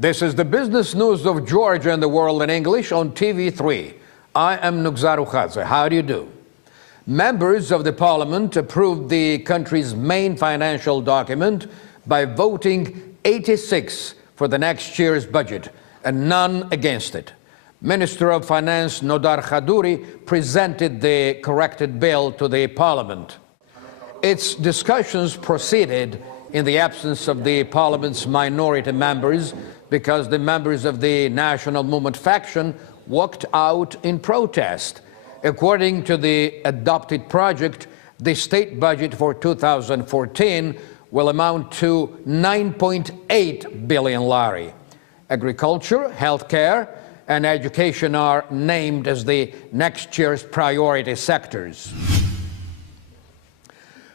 This is the business news of Georgia and the world in English on TV3. I am Nugzaru. How do you do? Members of the parliament approved the country's main financial document by voting 86 for the next year's budget and none against it. Minister of Finance Nodar Khadouri presented the corrected bill to the parliament. Its discussions proceeded in the absence of the parliament's minority members because the members of the National Movement faction walked out in protest. According to the adopted project, the state budget for 2014 will amount to 9.8 billion lari. Agriculture, healthcare, and education are named as the next year's priority sectors.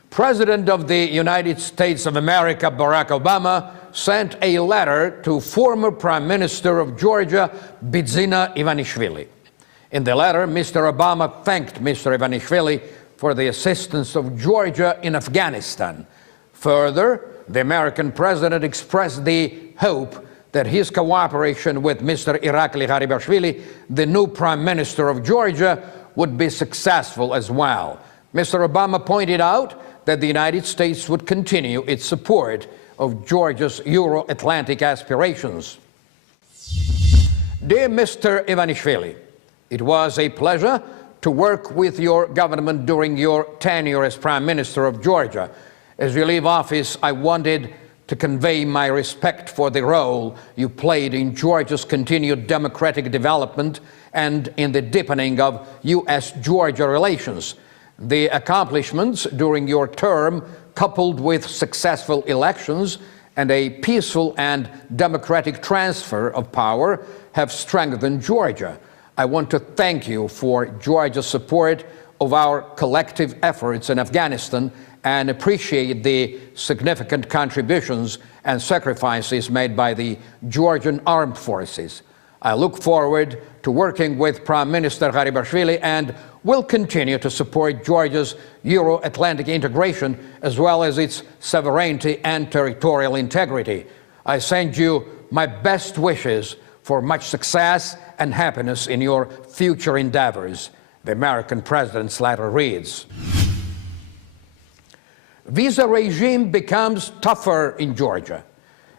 President of the United States of America, Barack Obama, sent a letter to former Prime Minister of Georgia, Bidzina Ivanishvili. In the letter, Mr. Obama thanked Mr. Ivanishvili for the assistance of Georgia in Afghanistan. Further, the American president expressed the hope that his cooperation with Mr. Irakli Garibashvili, the new Prime Minister of Georgia, would be successful as well. Mr. Obama pointed out that the United States would continue its support of Georgia's Euro-Atlantic aspirations. Dear Mr. Ivanishvili, it was a pleasure to work with your government during your tenure as Prime Minister of Georgia. As you leave office, I wanted to convey my respect for the role you played in Georgia's continued democratic development and in the deepening of U.S.-Georgia relations. The accomplishments during your term, coupled with successful elections and a peaceful and democratic transfer of power, have strengthened Georgia. I want to thank you for Georgia's support of our collective efforts in Afghanistan and appreciate the significant contributions and sacrifices made by the Georgian armed forces. I look forward to working with Prime Minister Garibashvili and will continue to support Georgia's Euro-Atlantic integration as well as its sovereignty and territorial integrity. I send you my best wishes for much success and happiness in your future endeavors. The American president's letter reads, visa regime becomes tougher in Georgia.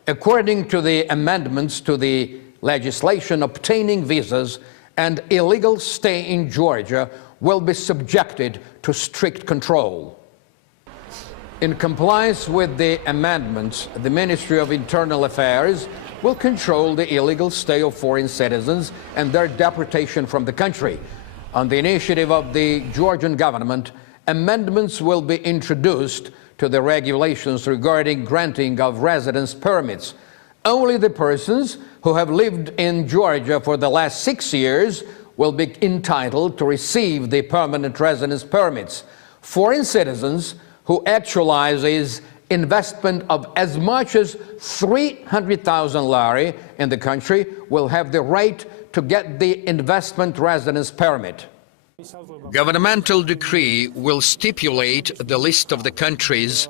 According to the amendments to the legislation, obtaining visas and illegal stay in Georgia will be subjected to strict control. In compliance with the amendments, the Ministry of Internal Affairs will control the illegal stay of foreign citizens and their deportation from the country. On the initiative of the Georgian government, amendments will be introduced to the regulations regarding granting of residence permits. Only the persons who have lived in Georgia for the last 6 years will be entitled to receive the permanent residence permits. Foreign citizens who actualize investment of as much as 300,000 lari in the country will have the right to get the investment residence permit. Governmental decree will stipulate the list of the countries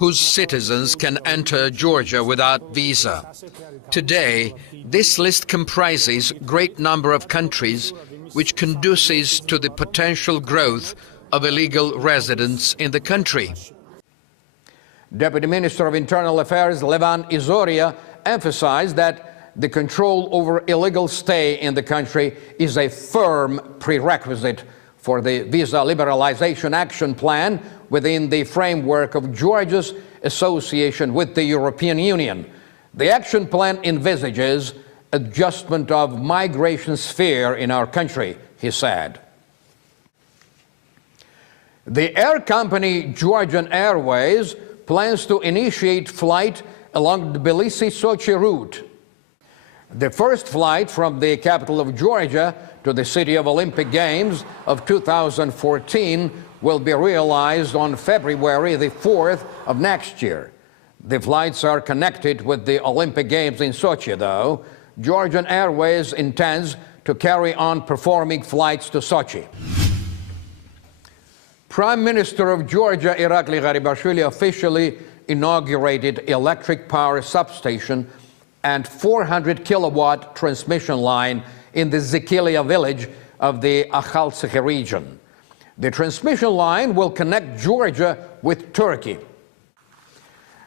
whose citizens can enter Georgia without visa. Today, this list comprises a great number of countries which conduces to the potential growth of illegal residents in the country. Deputy Minister of Internal Affairs Levan Izoria emphasized that the control over illegal stay in the country is a firm prerequisite for the Visa Liberalization Action Plan within the framework of Georgia's association with the European Union. The action plan envisages adjustment of migration sphere in our country, he said. The air company Georgian Airways plans to initiate flight along the Tbilisi-Sochi route. The first flight from the capital of Georgia to the City of Olympic Games of 2014 will be realized on February the 4th of next year. The flights are connected with the Olympic Games in Sochi, though. Georgian Airways intends to carry on performing flights to Sochi. Prime Minister of Georgia, Irakli Garibashvili, officially inaugurated electric power substation and 400 kilowatt transmission line in the Zikilia village of the Akhaltsikhe region. The transmission line will connect Georgia with Turkey.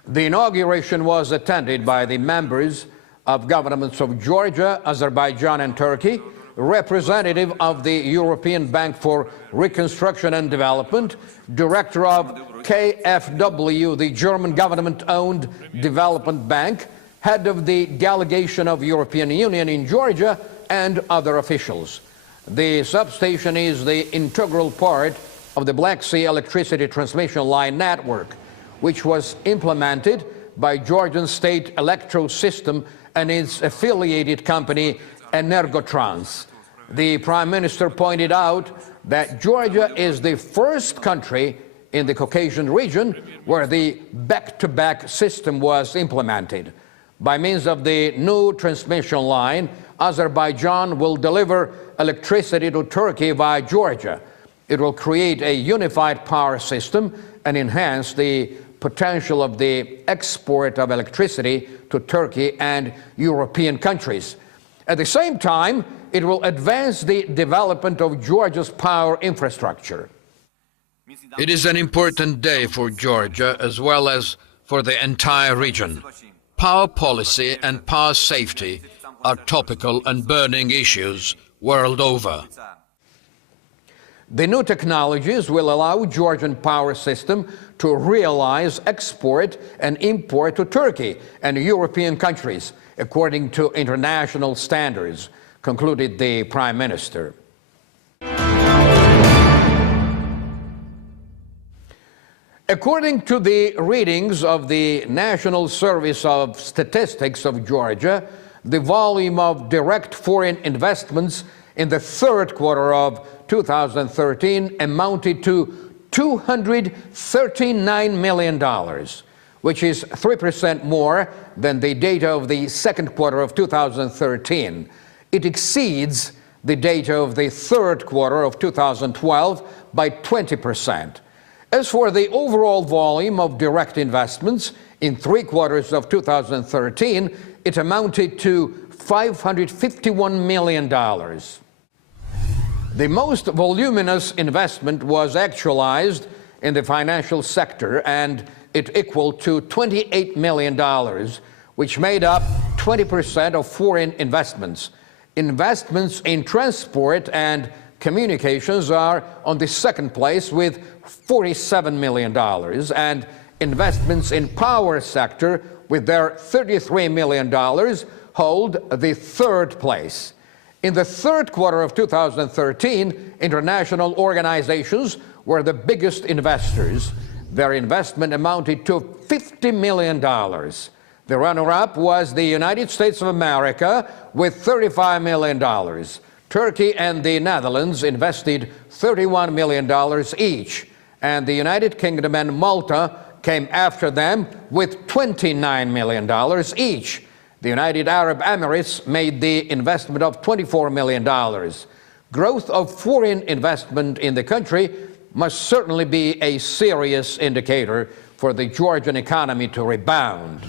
The inauguration was attended by the members of governments of Georgia, Azerbaijan, and Turkey, representative of the European Bank for Reconstruction and Development, director of KfW, the German government-owned development bank, head of the delegation of European Union in Georgia, and other officials. The substation is the integral part of the Black Sea electricity transmission line network, which was implemented by Georgian State Electro System and its affiliated company Energotrans. The Prime Minister pointed out that Georgia is the first country in the Caucasian region where the back-to-back system was implemented. By means of the new transmission line, Azerbaijan will deliver electricity to Turkey via Georgia. It will create a unified power system and enhance the potential of the export of electricity to Turkey and European countries. At the same time, it will advance the development of Georgia's power infrastructure. It is an important day for Georgia as well as for the entire region. Power policy and power safety are topical and burning issues world over. The new technologies will allow Georgian power system to realize export and import to Turkey and European countries according to international standards, concluded the Prime Minister. According to the readings of the National Service of Statistics of Georgia, the volume of direct foreign investments in the third quarter of 2013 amounted to $239 million, which is 3% more than the data of the second quarter of 2013. It exceeds the data of the third quarter of 2012 by 20%. As for the overall volume of direct investments in 3 quarters of 2013, it amounted to $551 million. The most voluminous investment was actualized in the financial sector, and it equaled to $28 million, which made up 20% of foreign investments. Investments in transport and communications are on the second place with $47 million, and investments in power sector with their $33 million hold the third place. In the third quarter of 2013, international organizations were the biggest investors. Their investment amounted to $50 million. The runner-up was the United States of America with $35 million. Turkey and the Netherlands invested $31 million each, and the United Kingdom and Malta came after them with $29 million each. The United Arab Emirates made the investment of $24 million. Growth of foreign investment in the country must certainly be a serious indicator for the Georgian economy to rebound.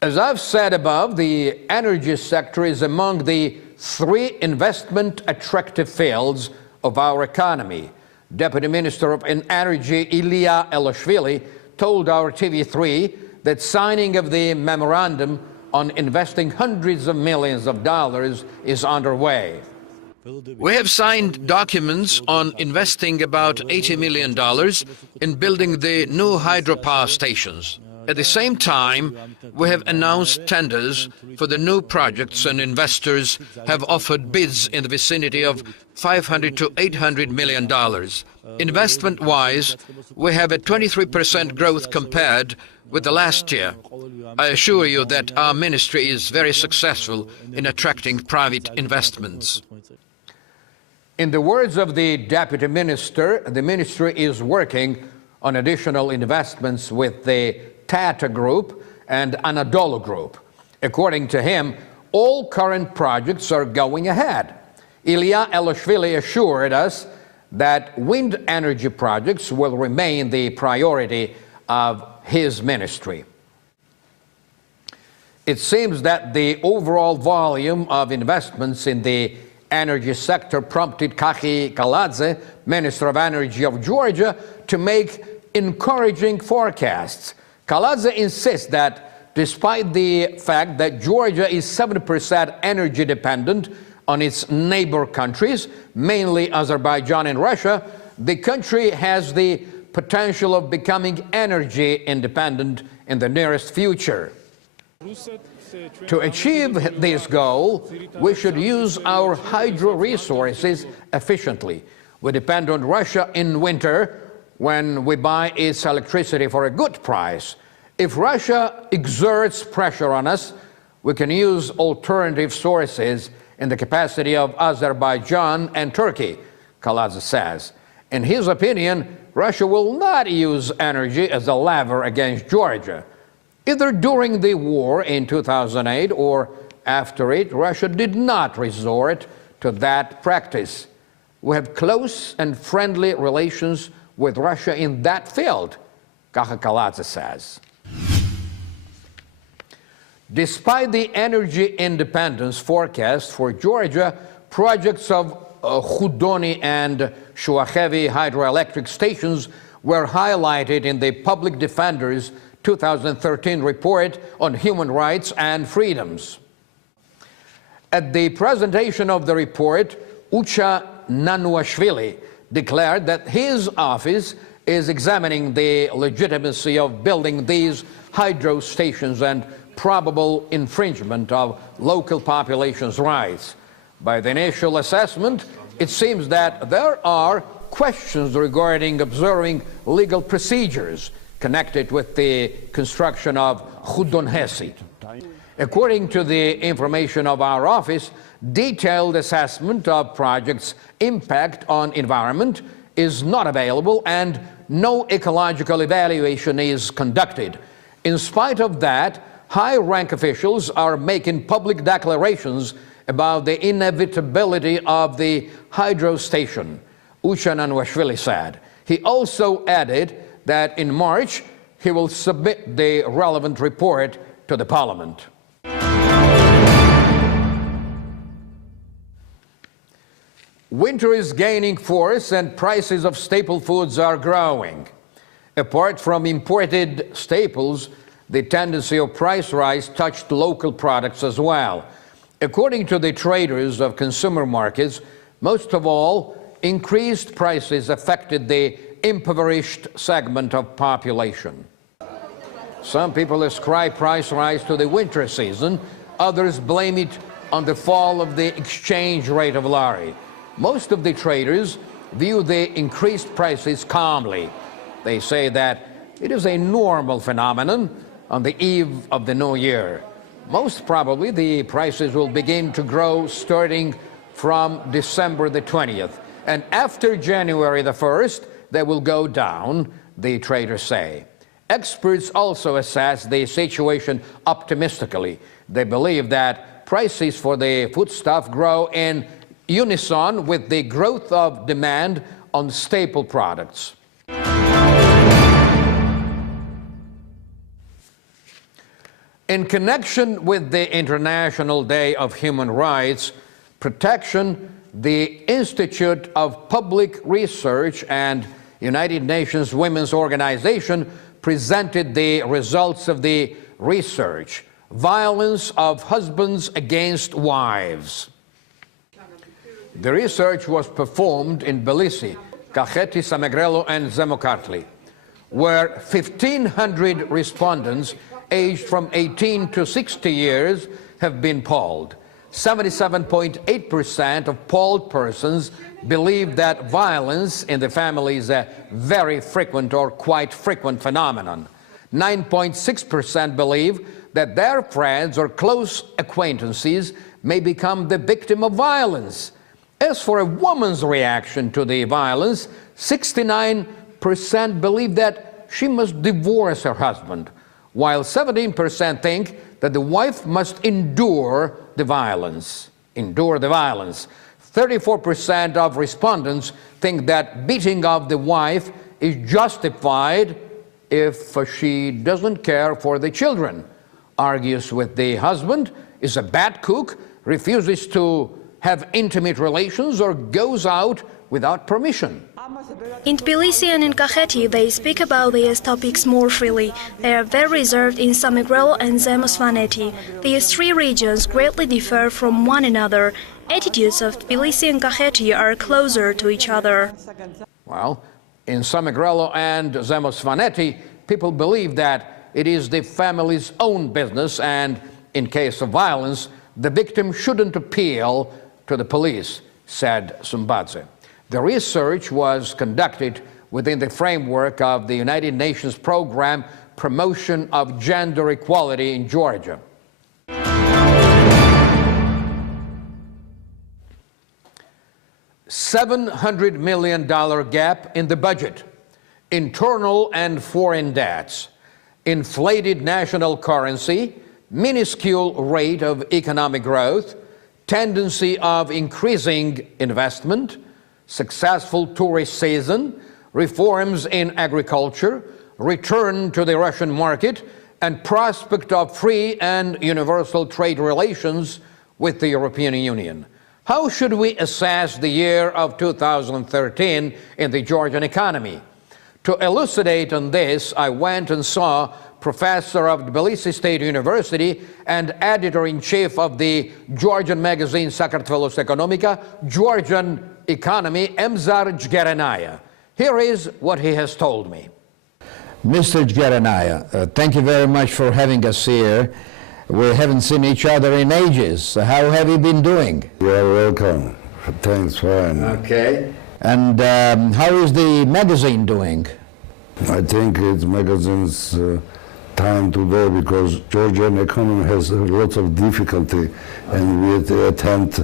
As I've said above, the energy sector is among the 3 investment attractive fields of our economy. Deputy Minister of Energy Ilya Elishvili told our TV3 that signing of the memorandum on investing hundreds of millions of dollars is underway. We have signed documents on investing about $80 million in building the new hydropower stations. At the same time, we have announced tenders for the new projects, and investors have offered bids in the vicinity of $500 to $800 million. Investment-wise, we have a 23% growth compared with the last year. I assure you that our ministry is very successful in attracting private investments. In the words of the Deputy Minister, the ministry is working on additional investments with the Tata Group and Anadolu Group. According to him, all current projects are going ahead. Ilya Elishvili assured us that wind energy projects will remain the priority of his ministry. It seems that the overall volume of investments in the energy sector prompted Kachi Kaladze, Minister of Energy of Georgia, to make encouraging forecasts. Kaladze insists that despite the fact that Georgia is 70% energy dependent on its neighbor countries, mainly Azerbaijan and Russia, the country has the potential of becoming energy independent in the nearest future. To achieve this goal, we should use our hydro resources efficiently. We depend on Russia in winter when we buy its electricity for a good price. If Russia exerts pressure on us, we can use alternative sources in the capacity of Azerbaijan and Turkey, Kaladze says. In his opinion, Russia will not use energy as a lever against Georgia. Either during the war in 2008 or after it, Russia did not resort to that practice. We have close and friendly relations with Russia in that field, Kaladze says. Despite the energy independence forecast for Georgia, projects of Khudoni and Shuachevi hydroelectric stations were highlighted in the Public Defender's 2013 report on human rights and freedoms. At the presentation of the report, Ucha Nanuashvili declared that his office is examining the legitimacy of building these hydro stations and probable infringement of local population's rights. By the initial assessment, it seems that there are questions regarding observing legal procedures connected with the construction of Khudonhesi. According to the information of our office, detailed assessment of project's impact on environment is not available and no ecological evaluation is conducted. In spite of that, high-rank officials are making public declarations about the inevitability of the hydro station, Ucha Nanuashvili said. He also added that in March, he will submit the relevant report to the parliament. Winter is gaining force and prices of staple foods are growing. Apart from imported staples, the tendency of price rise touched local products as well. According to the traders of consumer markets, most of all, increased prices affected the impoverished segment of population. Some people ascribe price rise to the winter season, others blame it on the fall of the exchange rate of lari. Most of the traders view the increased prices calmly. They say that it is a normal phenomenon on the eve of the new year. Most probably the prices will begin to grow starting from December the 20th. And after January the 1st, they will go down, the traders say. Experts also assess the situation optimistically. They believe that prices for the foodstuff grow in unison with the growth of demand on staple products. In connection with the International Day of Human Rights Protection, the Institute of Public Research and United Nations Women's Organization presented the results of the research, Violence of Husbands Against Wives. The research was performed in Tbilisi, Kakheti, Samegrelo, and Zemukartli, where 1,500 respondents aged from 18 to 60 years have been polled. 77.8% of polled persons believe that violence in the family is a very frequent or quite frequent phenomenon. 9.6% believe that their friends or close acquaintances may become the victim of violence. As for a woman's reaction to the violence, 69% believe that she must divorce her husband, while 17% think that the wife must endure the violence. 34% of respondents think that beating of the wife is justified if she doesn't care for the children, argues with the husband, is a bad cook, refuses to have intimate relations, or goes out without permission. In Tbilisi and in Kakheti, they speak about these topics more freely. They are very reserved in Samegrelo and Zemosvaneti. These three regions greatly differ from one another. Attitudes of Tbilisi and Kakheti are closer to each other. Well, in Samegrelo and Zemosvaneti, people believe that it is the family's own business, and in case of violence, the victim shouldn't appeal to the police, said Sumbadze. The research was conducted within the framework of the United Nations program Promotion of Gender Equality in Georgia. $700 million gap in the budget, internal and foreign debts, inflated national currency, minuscule rate of economic growth, tendency of increasing investment, successful tourist season, reforms in agriculture, return to the Russian market, and prospect of free and universal trade relations with the European Union. How should we assess the year of 2013 in the Georgian economy? To elucidate on this, I went and saw professor of Tbilisi State University and editor-in-chief of the Georgian magazine Sakartvelos Ekonomika, Georgian economy, ემზար ჯგერენაია. Here is what he has told me. Mr. Jgereniah, thank you very much for having us here. We haven't seen each other in ages. How have you been doing? You are welcome. Thanks, fine. Okay. And how is the magazine doing? I think it's magazine's time today because Georgian economy has lots of difficulty, and we attempt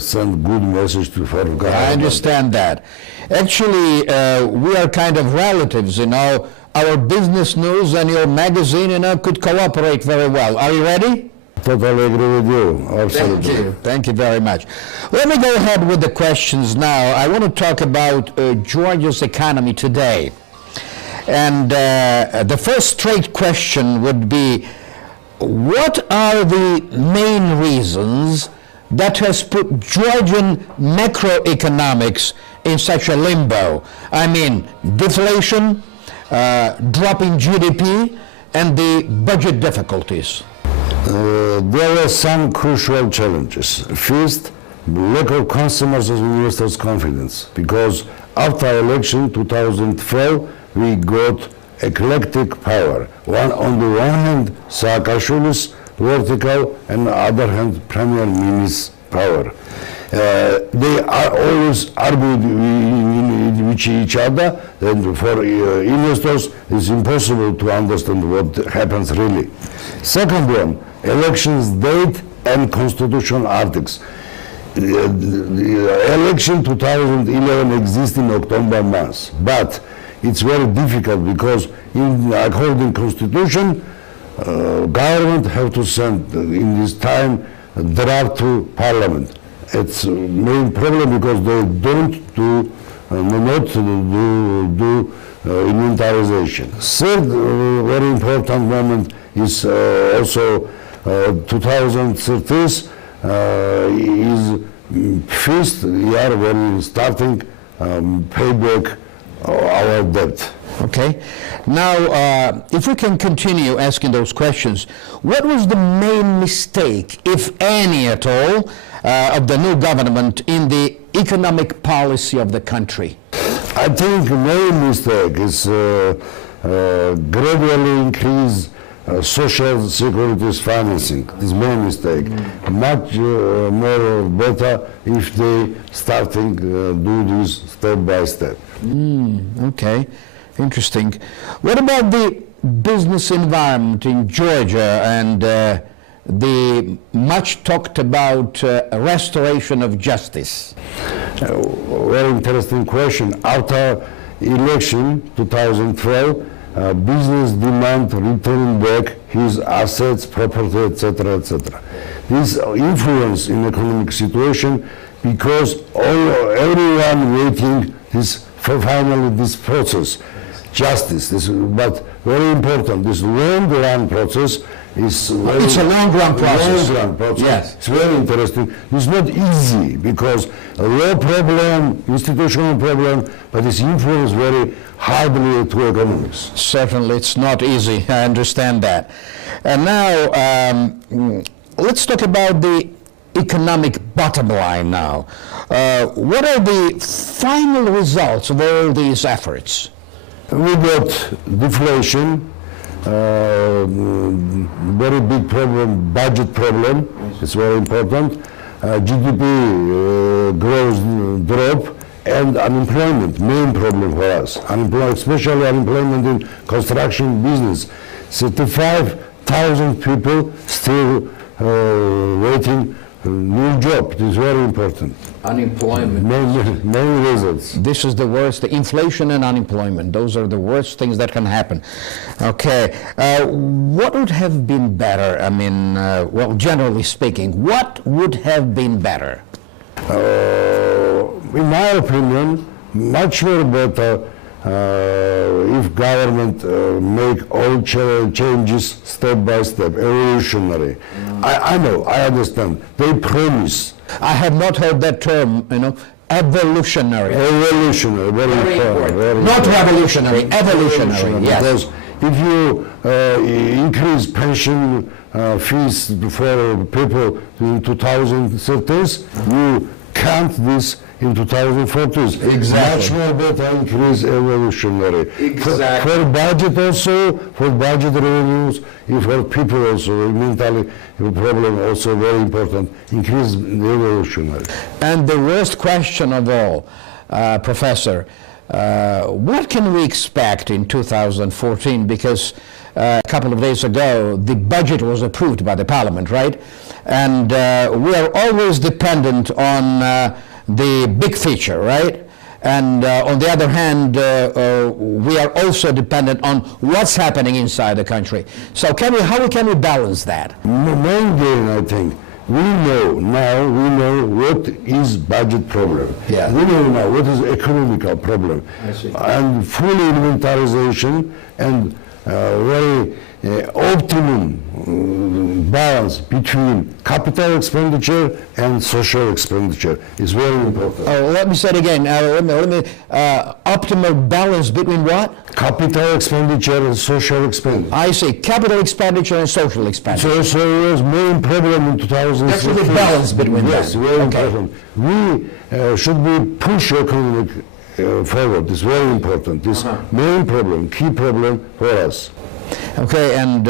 send good message to for government. I understand that. Actually, we are kind of relatives, you know. Our business news and your magazine, you know, could cooperate very well. Are you ready? Totally agree with you. Absolutely. Thank you. Thank you very much. Let me go ahead with the questions now. I want to talk about Georgia's economy today. And the first straight question would be, what are the main reasons that has put Georgian macroeconomics in such a limbo? I mean, deflation, dropping GDP, and the budget difficulties. There are some crucial challenges. First, lack of consumers and investors' confidence, because after election 2012, we got eclectic power. On the one hand, Saakashvili's vertical, and on the other hand, Premier Minister's power. They are always arguing with each other, and for investors, it's impossible to understand what happens really. Second one, elections date and constitutional articles. The election 2011 exists in October month, but it's very difficult because according to Constitution, government have to send in this time draft to Parliament. It's main problem because they don't do inventarization. Third very important moment is also 2013 is first year when we starting payback our debt. Okay. Now, if we can continue asking those questions, what was the main mistake, if any at all, of the new government in the economic policy of the country? I think the main mistake is gradually increase social security financing. This main mistake. Much more better if they starting do this step by step. Okay. Interesting. What about the business environment in Georgia and the much talked about restoration of justice? Very interesting question. After election 2012, business demand returning back his assets, property, etc., etc. This influence in economic situation because everyone waiting this for finally this process. justice. But very important, this long-run process is It's a long-run process. Long-run process. Yes. It's very interesting. It's not easy because a law problem, institutional problem, but it's influenced very hardly to economics. Certainly, it's not easy. I understand that. And now, let's talk about the economic bottom line now. What are the final results of all these efforts? We got deflation, very big problem, budget problem. It's very important. GDP growth drop, and unemployment, main problem for us. Unemployment, especially unemployment in construction business. 35,000 people still waiting new job. It is very important. Unemployment. Many results. This is the worst, the inflation and unemployment. Those are the worst things that can happen. Okay, what would have been better? I mean, well, generally speaking, what would have been better? In my opinion, much more better if government make all changes step by step, evolutionary. I know, I understand. They promise. I have not heard that term, you know, evolutionary. Evolutionary, very important. Very Not important. revolutionary, evolutionary, yes. Because if you increase pension fees for people in 2030s, you count this in 2040s. Exactly. Much more better increase evolutionary. Exactly. For budget also, for budget revenues, for people also, mentally problem also very important, increase evolutionary. And the worst question of all, Professor, what can we expect in 2014? Because a couple of days ago, the budget was approved by the Parliament, right? And we are always dependent on the big feature, right? And on the other hand, we are also dependent on what's happening inside the country. So how can we balance that? Main gain, I think, we know what is budget problem. Yeah. We know now what is economical problem. I see. And full inventarization and very optimum balance between capital expenditure and social expenditure is very important. Let me say it again. Optimal balance between what? Capital expenditure and social expenditure. I see. Capital expenditure and social expenditure. So it was main problem in 2016. That's the balance between yes, them. very Okay. important. We should be push economic forward. It's very important. This main problem, key problem for us. Okay, and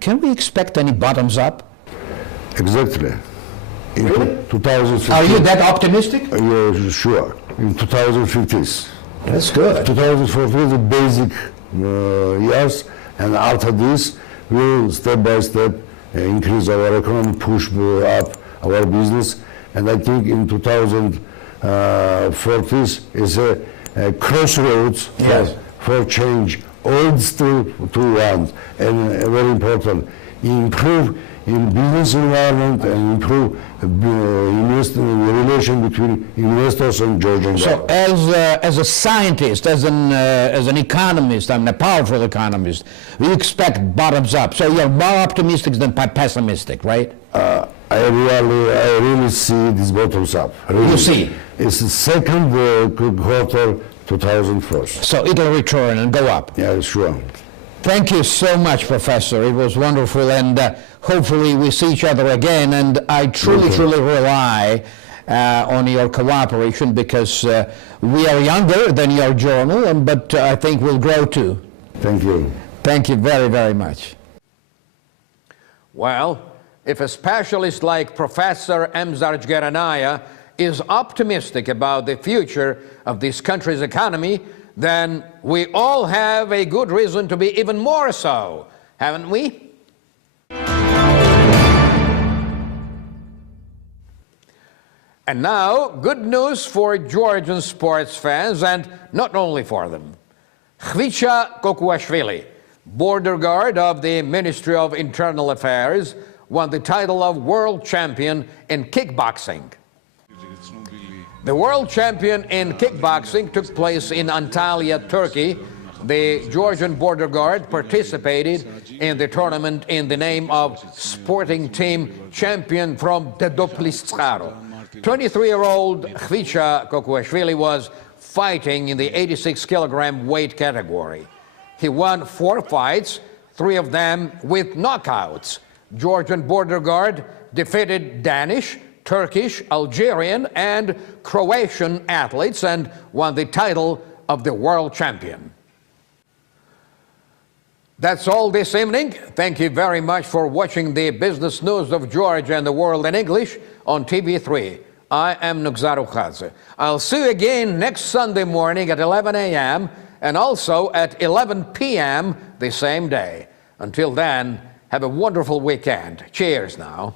can we expect any bottoms up? Exactly. In 2015. Are you that optimistic? Yeah, sure. In 2015. That's good. 2014 is the basic years, and after this, we will step by step increase our economy, push up our business, and I think in 2040 is a crossroads Yes. for change. Old still to one, and very important, improve in business environment and improve relation between investors and Georgian So government. as a scientist, as an economist, I'm a powerful economist, we expect bottoms up. So you're more optimistic than pessimistic, right? I really see this bottoms up. Really. You see? It's the second quarter 2004. So it'll return and go up. Yeah, sure. Thank you so much, Professor. It was wonderful, and hopefully we see each other again. And I truly rely on your cooperation because we are younger than your journal, but I think we'll grow too. Thank you. Thank you very, very much. Well, if a specialist like Professor Emzar Jgerenaia is optimistic about the future of this country's economy, then we all have a good reason to be even more so, haven't we? And now, good news for Georgian sports fans, and not only for them. Khvicha Kokuashvili, border guard of the Ministry of Internal Affairs, won the title of world champion in kickboxing. The world champion in kickboxing took place in Antalya, Turkey, the Georgian border guard participated in the tournament in the name of Sporting Team Champion from Dedoplistsaro. 23-year-old Khvicha Kokuashvili was fighting in the 86-kilogram weight category. He won 4 fights, 3 of them with knockouts. Georgian border guard defeated Danish, Turkish, Algerian, and Croatian athletes and won the title of the world champion. That's all this evening. Thank you very much for watching the business news of Georgia and the world in English on TV3. I am Nugzar Ukhadze. I'll see you again next Sunday morning at 11 a.m. and also at 11 p.m. the same day. Until then, have a wonderful weekend. Cheers now.